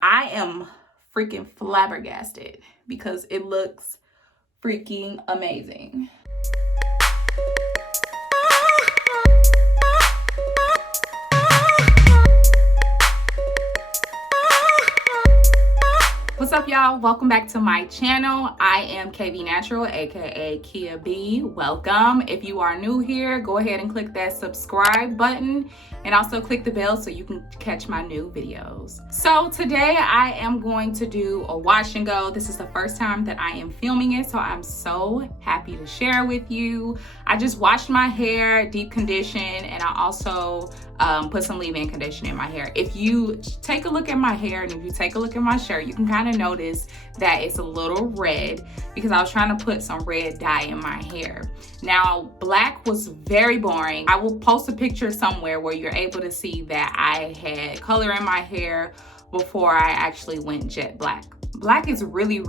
I am freaking flabbergasted because it looks freaking amazing. What's up, y'all? Welcome back to my channel. I am KV Natural, aka Kia B. Welcome. If you are new here, go ahead and click that subscribe button and also click the bell so you can catch my new videos. So today I am going to do a wash and go. This is the first time that I am filming it, so I'm so happy to share with you. I just washed my hair, deep condition, and I also put some leave-in conditioner in my hair. If you take a look at my hair and if you take a look at my shirt, you can kind of notice that it's a little red because I was trying to put some red dye in my hair. Now, black was very boring. I will post a picture somewhere where you're able to see that I had color in my hair before I actually went jet black. Black is really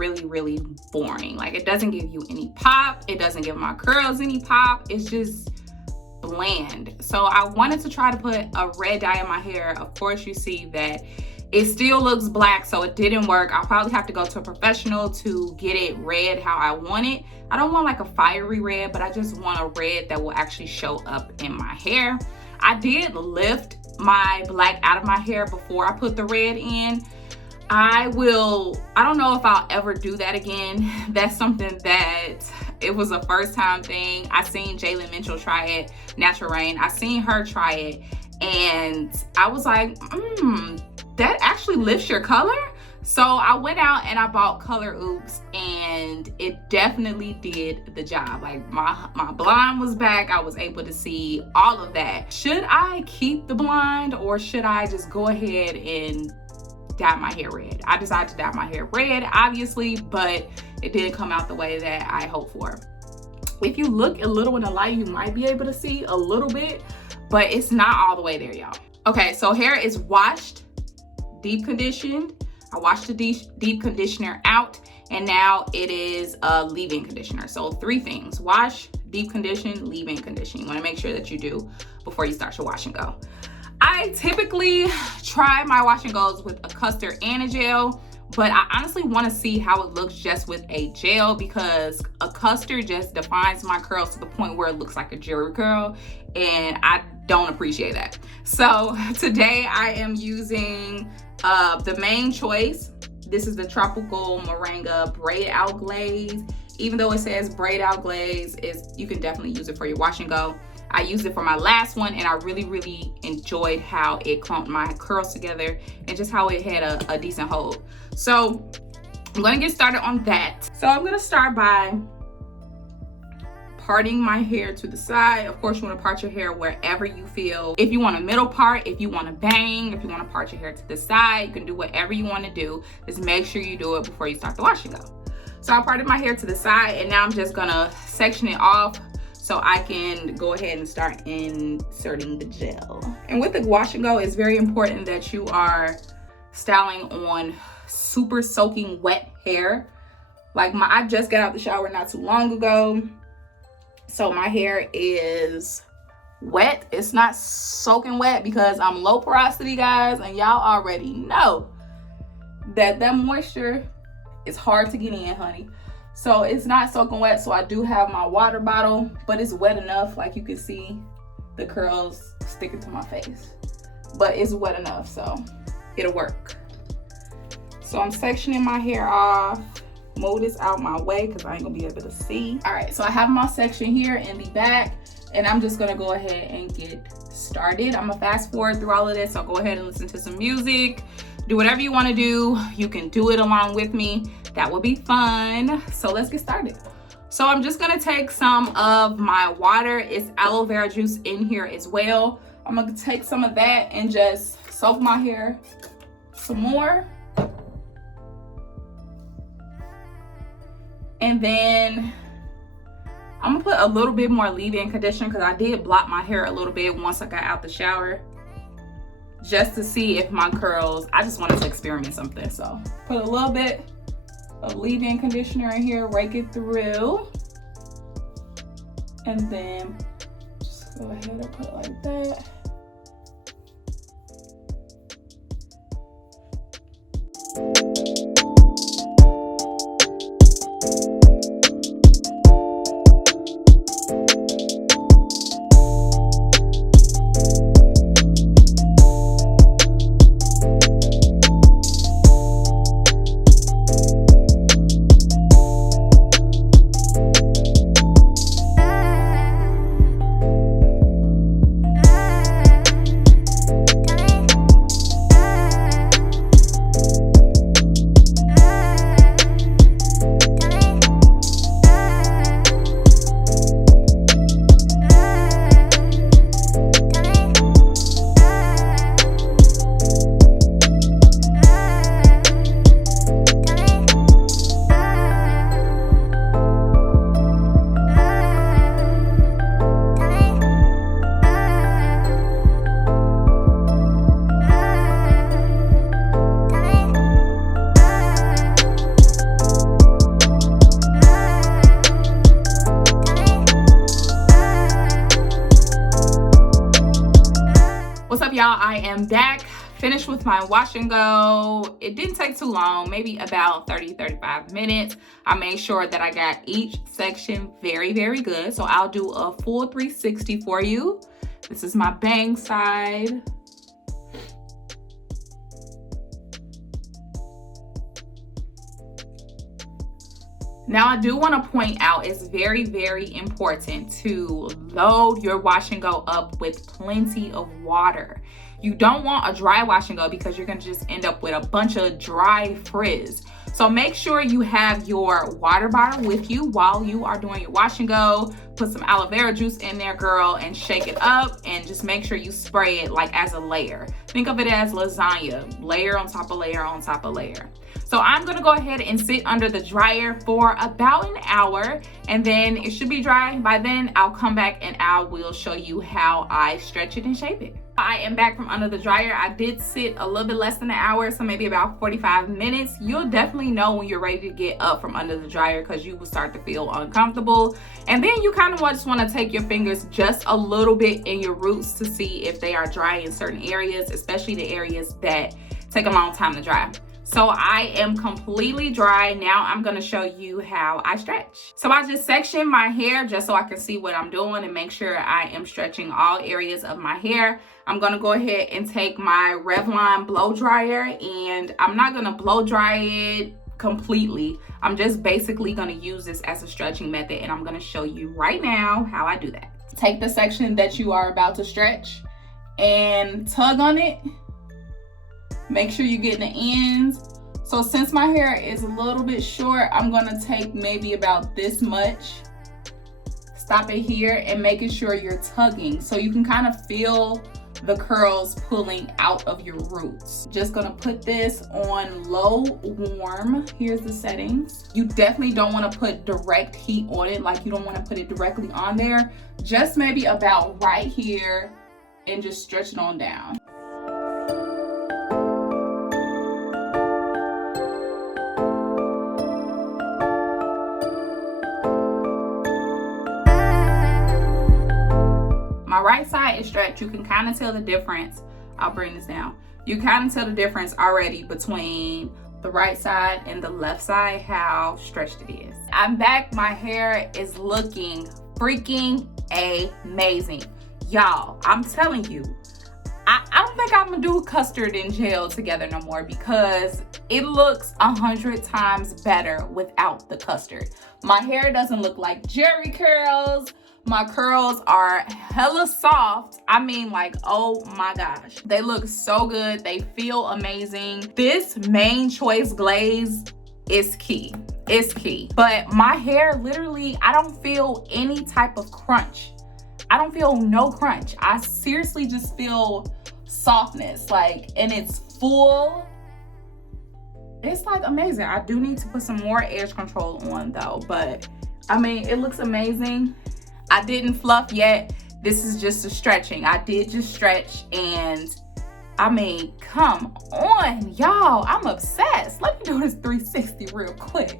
boring. Like, it doesn't give you any pop. It doesn't give my curls any pop. It's just bland. So I wanted to try to put a red dye in my hair. Of course, you see that it still looks black, so it didn't work. I'll probably have to go to a professional to get it red how I want it. I don't want like a fiery red, but I just want a red that will actually show up in my hair. I did lift my black out of my hair before I put the red in. I don't know if I'll ever do that again. That's something that it was a first time thing. I seen Jalen Mitchell try it, Natural Rain. I seen her try it and I was like, that actually lifts your color. So I went out and I bought Color Oops and it definitely did the job. Like my blonde was back. I was able to see all of that. Should I keep the blonde or should I just go ahead and dye my hair red? I decided to dye my hair red, obviously, but it didn't come out the way that I hoped for. If you look a little in the light, you might be able to see a little bit, but it's not all the way there, y'all. Okay, so hair is washed, deep conditioned. I washed the deep conditioner out, and now it is a leave-in conditioner. So 3 things: wash, deep condition, leave-in condition. You want to make sure that you do before you start your wash and go. I typically try my wash and goes with a custard and a gel, but I honestly want to see how it looks just with a gel because a custard just defines my curls to the point where it looks like a jerry curl, and I don't appreciate that. So today I am using the main choice. This is the Tropical Moringa Braid Out Glaze. Even though it says braid out glaze, you can definitely use it for your wash and go. I used it for my last one and I really enjoyed how it clumped my curls together and just how it had a decent hold. So I'm gonna get started on that. So I'm gonna start by parting my hair to the side. Of course, you wanna part your hair wherever you feel. If you want a middle part, if you want to bang, if you wanna part your hair to the side, you can do whatever you wanna do. Just make sure you do it before you start the wash and go. So I parted my hair to the side and now I'm just gonna section it off so I can go ahead and start inserting the gel. And with the wash and go, it's very important that you are styling on super soaking wet hair. Like I just got out the shower not too long ago, so my hair is wet. It's not soaking wet because I'm low porosity, guys, and y'all already know that moisture is hard to get in, honey. So it's not soaking wet, so I do have my water bottle, but it's wet enough, like you can see the curls sticking to my face. But it's wet enough, so it'll work. So I'm sectioning my hair off. Move this out my way because I ain't gonna be able to see. All right, so I have my section here in the back, and I'm just gonna go ahead and get started. I'm gonna fast forward through all of this, so go ahead and listen to some music. Do whatever you wanna do. You can do it along with me. That would be fun. So let's get started. So I'm just gonna take some of my water. It's aloe vera juice in here as well. I'm gonna take some of that and just soak my hair some more. And then I'm gonna put a little bit more leave-in conditioner because I did block my hair a little bit once I got out the shower, just to see if my curls, I just wanted to experiment something. So put a little bit of leave-in conditioner in here, rake it through, and then just go ahead and put it like that. Y'all, I am back, finished with my wash and go. It didn't take too long, maybe about 30-35 minutes. I made sure that I got each section very, very good. So I'll do a full 360 for you. This is my bang side. Now, I do want to point out it's very, very important to load your wash and go up with plenty of water. You don't want a dry wash and go because you're going to just end up with a bunch of dry frizz. So make sure you have your water bottle with you while you are doing your wash and go. Put some aloe vera juice in there, girl, and shake it up, and just make sure you spray it like as a layer. Think of it as lasagna, layer on top of layer on top of layer. So I'm gonna go ahead and sit under the dryer for about an hour, and then it should be dry. By then, I'll come back and I will show you how I stretch it and shape it. I am back from under the dryer. I did sit a little bit less than an hour, so maybe about 45 minutes. You'll definitely know when you're ready to get up from under the dryer because you will start to feel uncomfortable. And then you kind of just want to take your fingers just a little bit in your roots to see if they are dry in certain areas, especially the areas that take a long time to dry. So I am completely dry. Now I'm gonna show you how I stretch. So I just section my hair just so I can see what I'm doing and make sure I am stretching all areas of my hair. I'm gonna go ahead and take my Revlon blow dryer, and I'm not gonna blow dry it completely. I'm just basically gonna use this as a stretching method, and I'm gonna show you right now how I do that. Take the section that you are about to stretch and tug on it. Make sure you get the ends. So since my hair is a little bit short, I'm gonna take maybe about this much. Stop it here and making sure you're tugging so you can kind of feel the curls pulling out of your roots. Just gonna put this on low warm. Here's the settings. You definitely don't wanna put direct heat on it, like you don't wanna put it directly on there. Just maybe about right here and just stretch it on down. My right side is stretched. You can kind of tell the difference. I'll bring this down. You kind of tell the difference already between the right side and the left side, how stretched it is. I'm back. My hair is looking freaking amazing. Y'all, I'm telling you, I don't think I'm gonna do custard and gel together no more because it looks 100 times better without the custard. My hair doesn't look like Jerry curls. My curls are hella soft. I mean, like, oh my gosh. They look so good. They feel amazing. This main choice glaze is key. It's key. But my hair, literally, I don't feel any type of crunch. I don't feel no crunch. I seriously just feel softness, like, and it's full. It's like amazing. I do need to put some more edge control on though, but I mean, it looks amazing. I didn't fluff yet. This is just a stretching. I did just stretch, and I mean, come on, y'all. I'm obsessed. Let me do this 360 real quick.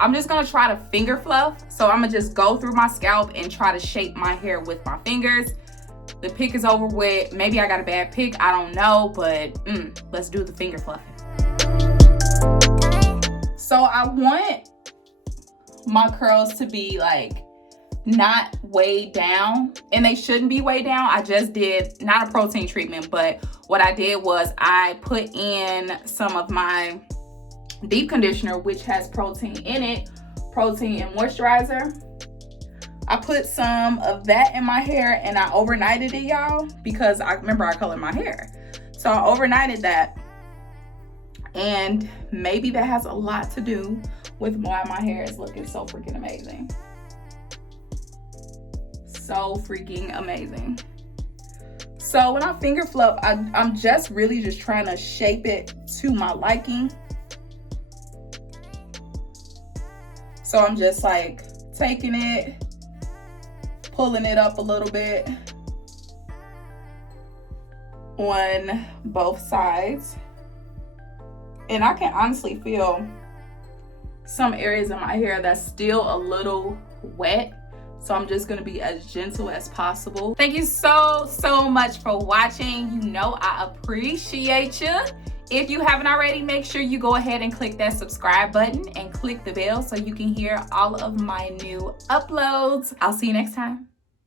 I'm just gonna try to finger fluff. So I'm gonna just go through my scalp and try to shape my hair with my fingers. The pick is over with. Maybe I got a bad pick, I don't know, but let's do the finger fluffing. So I want my curls to be like not way down, and they shouldn't be way down. I just did not a protein treatment, but what I did was I put in some of my deep conditioner, which has protein in it, protein and moisturizer. I put some of that in my hair and I overnighted it, y'all, because I remember I colored my hair. So I overnighted that, and maybe that has a lot to do with why my hair is looking so freaking amazing. So freaking amazing. So when I finger fluff, I'm just really just trying to shape it to my liking. So I'm just like taking it, pulling it up a little bit on both sides. And I can honestly feel some areas in my hair that's still a little wet. So I'm just gonna be as gentle as possible. Thank you so much for watching. You know I appreciate you. If you haven't already, make sure you go ahead and click that subscribe button and click the bell so you can hear all of my new uploads. I'll see you next time.